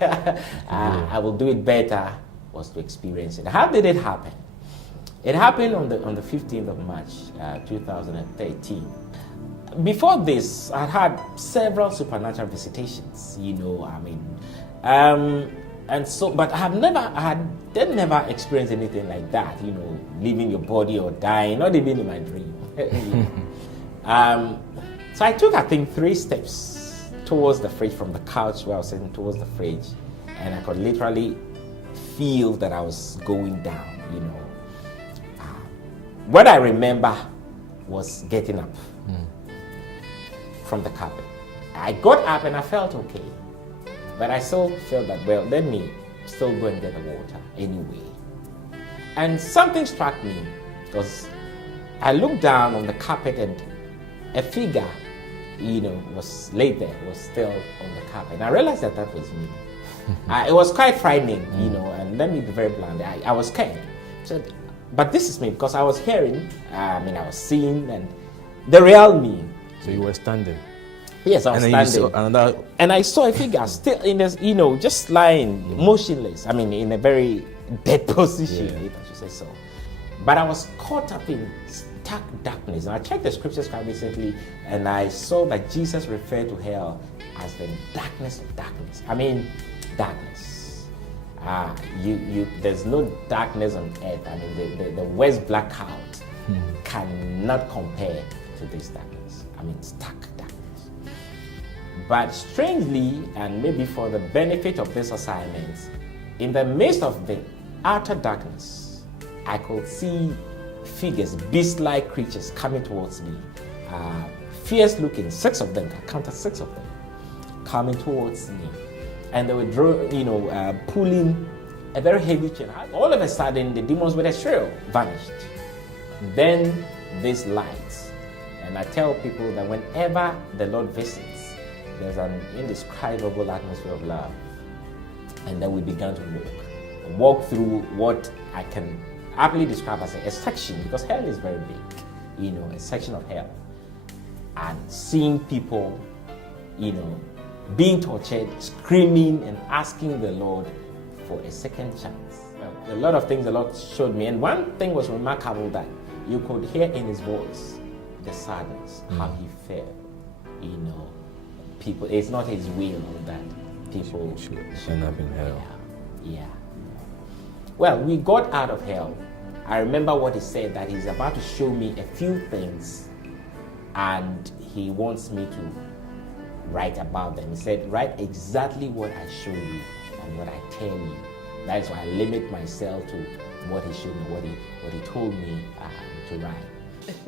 I will do it better, was to experience it. How did it happen? It happened on the 15th of March, 2013. Before this, I had several supernatural visitations, and so, but I had never experienced anything like that, leaving your body or dying, not even in my dream. So I took, I think, 3 steps towards the fridge, from the couch where I was sitting towards the fridge, and I could literally feel that I was going down, What I remember was getting up from the carpet. I got up and I felt okay, but I still felt that, well, let me still go and get the water anyway. And something struck me, because I looked down on the carpet and a figure, was laid there, was still on the carpet. And I realized that was me. It was quite frightening, and let me be very blunt, I was scared. So, but this is me, because I was hearing, I was seeing, and the real me. So you were standing? Yes, I was standing. And I saw a figure still in this, just lying, motionless. In a very dead position, if I should say so. But I was caught up in stark darkness. And I checked the scriptures quite recently, and I saw that Jesus referred to hell as the darkness of darkness. Darkness. There's no darkness on earth. The worst blackout cannot compare to this darkness. Stark darkness. But strangely, and maybe for the benefit of this assignment, in the midst of the utter darkness, I could see figures, beast-like creatures coming towards me. Fierce looking, 6 of them, I counted 6 of them, coming towards me. And they were pulling a very heavy chain. All of a sudden, the demons with a shrill vanished. Then this light. And I tell people that whenever the Lord visits, there's an indescribable atmosphere of love. And then we began to walk through what I can aptly describe as a section, because hell is very big, a section of hell. And seeing people, being tortured, screaming and asking the Lord for a second chance. A lot of things the Lord showed me, and one thing was remarkable, that you could hear in his voice the sadness, how he felt. People, it's not his will that people should end up in hell. Yeah. Well, we got out of hell. I remember what he said, that he's about to show me a few things, and he wants me to write about them. He said, write exactly what I show you and what I tell you. That's why I limit myself to what he showed me, what he told me to write.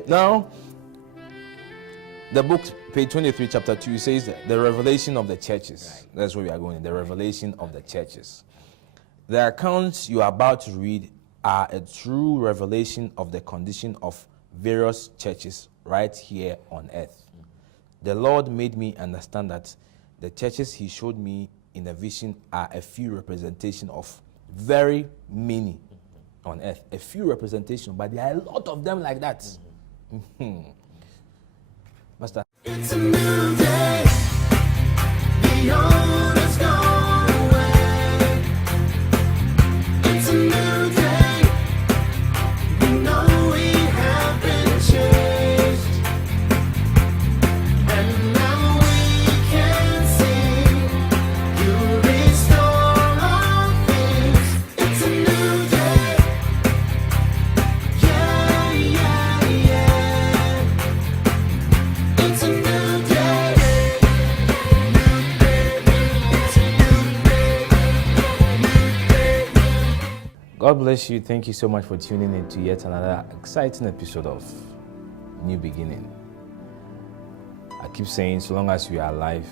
Now, the book, page 23, chapter 2, says the revelation of the churches. Right. That's where we are going, the revelation of the churches. The accounts you are about to read are a true revelation of the condition of various churches right here on earth. The Lord made me understand that the churches he showed me in the vision are a few representation of very many on earth. A few representation, but there are a lot of them like that. Master. It's a new day. The old is gone away. It's a new day. We know we have been changed. And now we can sing. You restore all things. It's a new day. Yeah, yeah, yeah. It's a new day. It's a new day. God bless you. Thank you so much for tuning in to yet another exciting episode of New Beginning. I keep saying, so long as we are alive,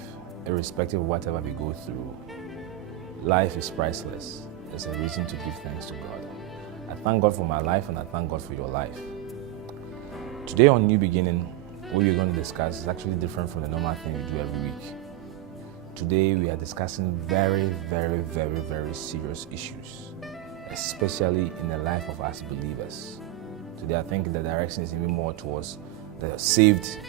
irrespective of whatever we go through, life is priceless. There's a reason to give thanks to God. I thank God for my life, and I thank God for your life. Today on New Beginning, what we're going to discuss is actually different from the normal thing we do every week. Today we are discussing very, very, very, very serious issues, especially in the life of us believers. Today I think the direction is even more towards the saved,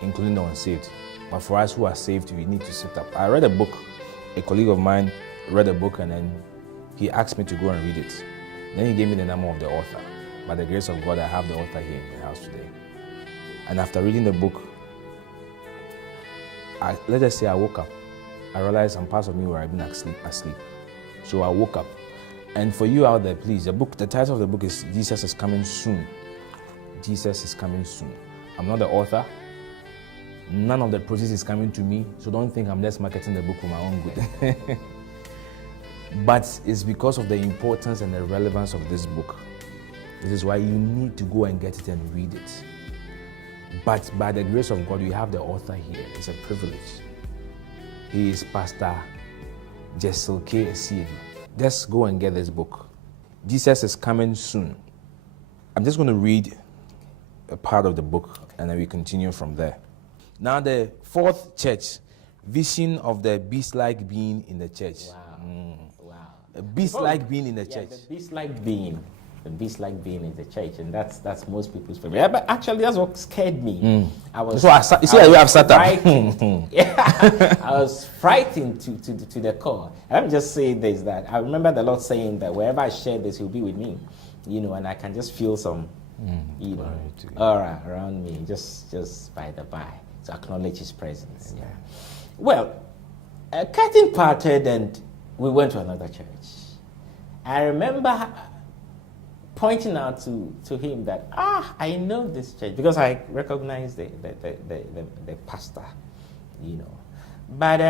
including the unsaved. But for us who are saved, we need to sit up. I read a book a colleague of mine read a book and then he asked me to go and read it. Then he gave me the number of the author. By the grace of God, I have the author here in my house today. And after reading the book, let us say I woke up. I realized some parts of me were even asleep. So I woke up. And for you out there, please, the title of the book is Jesus is Coming Soon. Jesus is Coming Soon. I'm not the author. None of the process is coming to me, so don't think I'm just marketing the book for my own good. But it's because of the importance and the relevance of this book. This is why you need to go and get it and read it. But by the grace of God, we have the author here. It's a privilege. He is Pastor JECIL II. Let's go and get this book. Jesus is Coming Soon. I'm just going to read a part of the book and then we continue from there. Now the fourth church, vision of the beast-like being in the church. Wow. Wow. A beast-like being in the church. The beast-like being. The beast-like being in the church, and that's most people's favorite. Yeah, but actually, that's what scared me. I was. So you see, you have sat up. Yeah, I was frightened to the core. And let me just say this: that I remember the Lord saying that wherever I share this, He'll be with me, and I can just feel some, aura around me, just by the by, to acknowledge His presence. Yeah. Well, a curtain parted, and we went to another church. I remember pointing out to him that I know this church because I recognize the pastor, But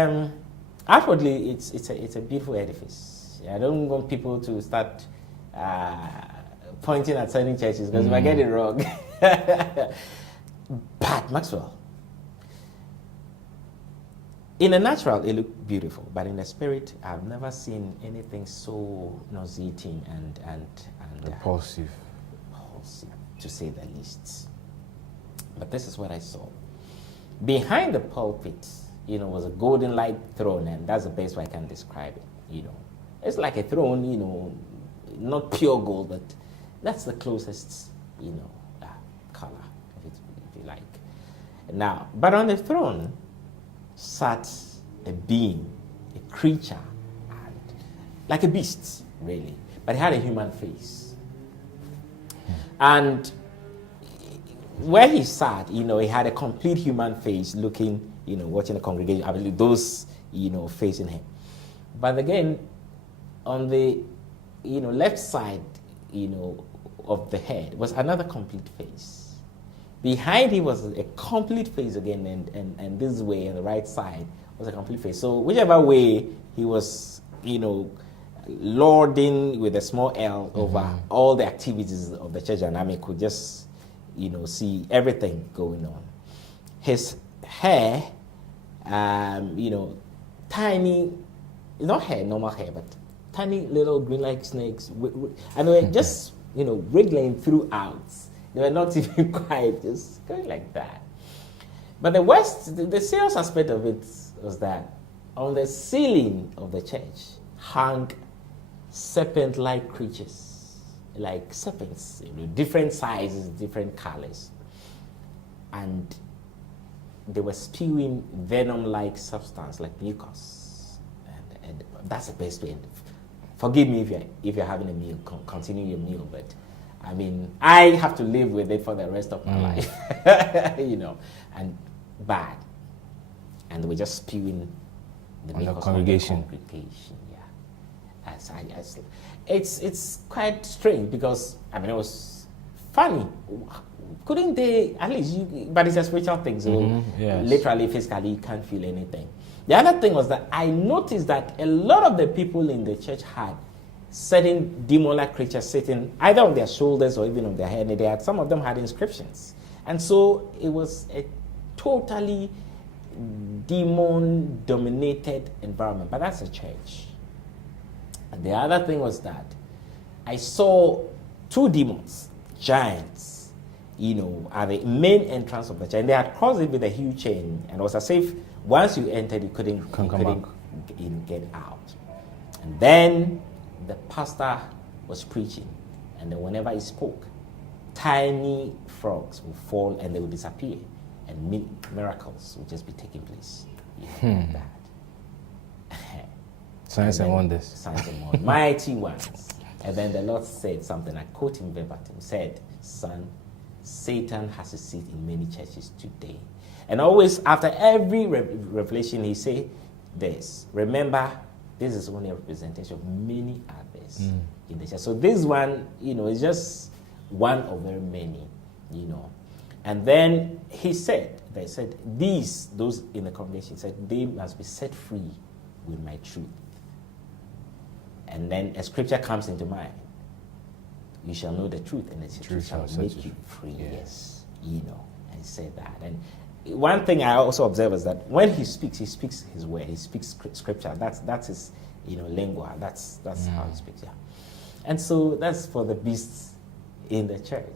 outwardly, it's a beautiful edifice. I don't want people to start pointing at certain churches because if I get it wrong. But Maxwell, in the natural, it looked beautiful, but in the spirit, I've never seen anything so nauseating and repulsive, to say the least. But this is what I saw. Behind the pulpit, was a golden light throne, and that's the best way I can describe it. It's like a throne, not pure gold, but that's the closest, color, if you like. Now, but on the throne sat a being, a creature, and like a beast, really, but it had a human face. And where he sat, he had a complete human face looking, watching the congregation, I believe those, facing him. But again, on the, left side, of the head was another complete face. Behind him was a complete face again, and this way on the right side was a complete face. So whichever way he was, lording with a small L over all the activities of the church dynamic, could just, see everything going on. His hair, tiny, not hair, normal hair, but tiny little green-like snakes, and they were just, wriggling throughout. They were not even quiet, just going like that. But the serious aspect of it was that on the ceiling of the church hung serpent-like creatures, like serpents, different sizes, different colors. And they were spewing venom-like substance, like mucus. And that's the best way. Forgive me if you're having a meal, continue your meal, but I mean, I have to live with it for the rest of my life, and bad. And we're just spewing the congregation. Yeah. It's quite strange because, it was funny. Couldn't they, at least, but it's a spiritual thing, so yes. Literally, physically, you can't feel anything. The other thing was that I noticed that a lot of the people in the church had certain demon-like creatures sitting either on their shoulders or even on their head, and some of them had inscriptions. And so it was a totally demon-dominated environment, but that's a church. And the other thing was that I saw two demons, giants, at the main entrance of the church, and they had crossed it with a huge chain, and it was as if once you entered, you couldn't get out. And then the pastor was preaching, and then whenever he spoke, tiny frogs would fall and they would disappear, and miracles would just be taking place. Like that. Signs and then- wonders. Signs and wonders. Mighty ones. And then the Lord said something, I quote him verbatim, said, son, Satan has a seat in many churches today. And always after every revelation, he say this. Remember, this is only a representation of many others in the church. So this one, is just one of very many, And then they said, those in the congregation said, they must be set free with my truth. And then a scripture comes into mind. You shall know the truth, and the truth shall make you free. Yes. And he said that. And one thing I also observe is that when he speaks his word. He speaks scripture. That's his, lingua. That's how he speaks. Yeah. And so that's for the beasts in the church.